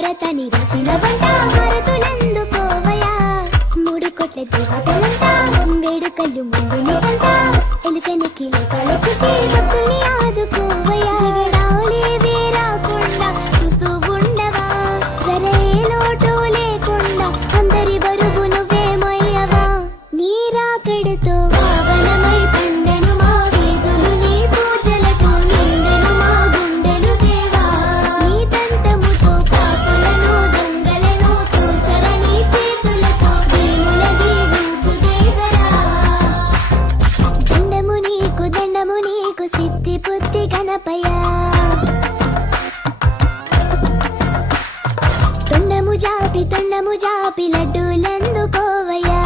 భరతని రాసిన వంట హారతులందుకోవయా మూడు కోట్ల దేవతలంతా వేడుకలు ముందుని కంట ఎలుకనికి లోకాల చుట్టి భక్తుల్ని ఆదుకోవయా జగడాలేవే రాకుండా చూస్తూ ఉండవా జర ఏ లోటు లేకుండా అందరి బరువు నువ్వే మొయ్యవా నీ రాకడతో పావనమై పండెను మా వీధులు నీ పూజలతో నిండెను మా గుండెలు దేవా నీ దంతముతో పాపులను దొంగలను తూచర నీ చేతులతో దీనుల దీవించు దేవరా దండము నీకు సిద్ధి బుద్ధి గణపయ్యా తొండము జాపి లడ్డూలందుకోవయ్యా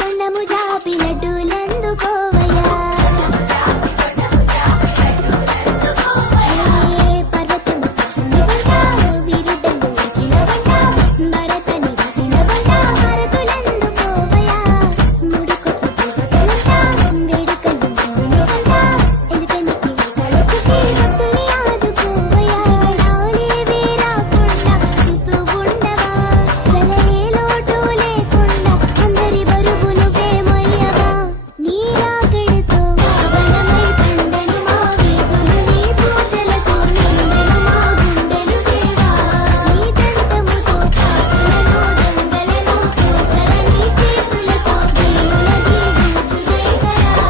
తొండము జాపి లడ్డూలందుకోవయ్యా పర్వతము వీరుడల్లు ఉరికిన వంట భరతని రాసిన వంట హారతులందుకోవయ్యా మూడు కోట్ల దేవతలంతా వేడుకలు ముందుని కంట ఎలుకనికి లోకాల చుట్టి భక్తుల్ని ఆదుకోవయ్యా జగడాలేవే రాకుండా చూస్తూ ఉండవా జర ఏ లోటు లేకుండా అందరి బరువు నువ్వే మొయ్యవా నీ రాకడతో పావనమై పండెను మా వీధులు నీ పూజలతో నిండెను మా గుండెలు దేవా నీ దంతముతో పాపులను దొంగలను తూచర నీ చేతులతో దీనుల దీవించు దేవరా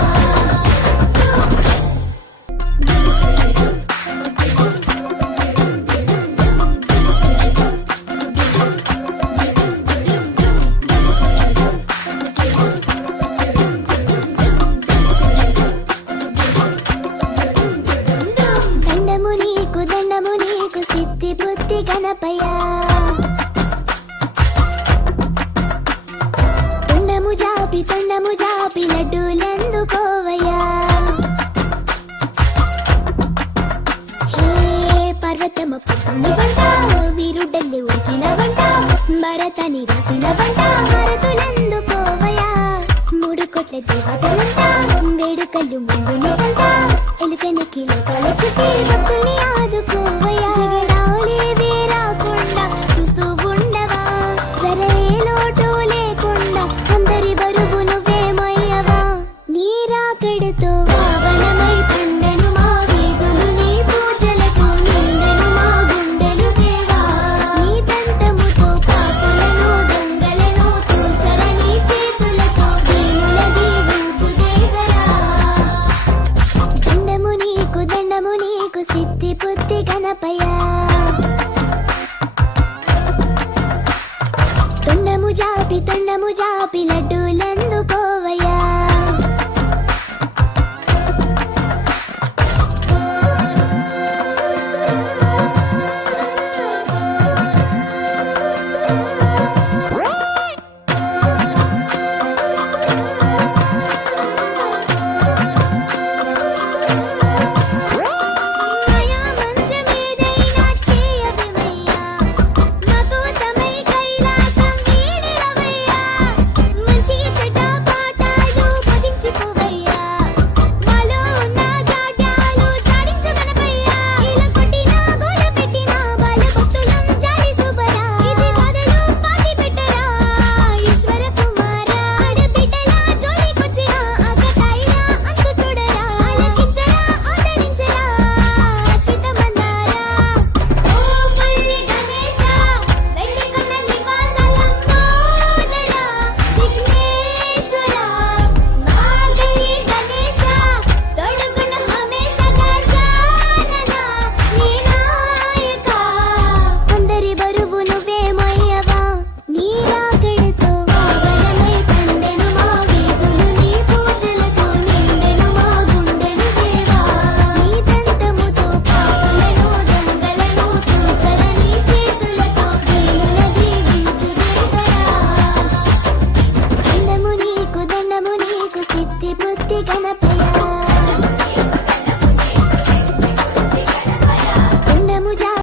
దండము నీకు సిద్ధి బుద్ధి గణపయ్యా తొండము జాపి లడ్డూలందుకోవయ్యా హే పర్వతము పుట్టుని వంట వీరుడల్లు ఉరికిన వంట భరతని రాసిన వంట హారతులందుకోవయ్యా మూడు కోట్ల దేవతలంతా వేడుకలు ముందుని కంట ఎలుకనికి లోకాల చుట్టి భక్తుల్ని ఆదుకోవయ్యా జగడాలేవే రాకుండా చూస్తూ ఉండవా జర ఏ లోటు లేకుండా అందరి బరువు నువ్వే మొయ్యవా నీ రాకడతో పావనమై పండెను మా వీధులు నీ పూజలతో నిండెను మా గుండెలు దేవా నీ దంతముతో పాపులను దొంగలను తూచర నీ చేతులతో దీనుల దీవించు దేవరా దండము నీకు సిద్ధి బుద్ధి గణపయ్యా తొండము జాపి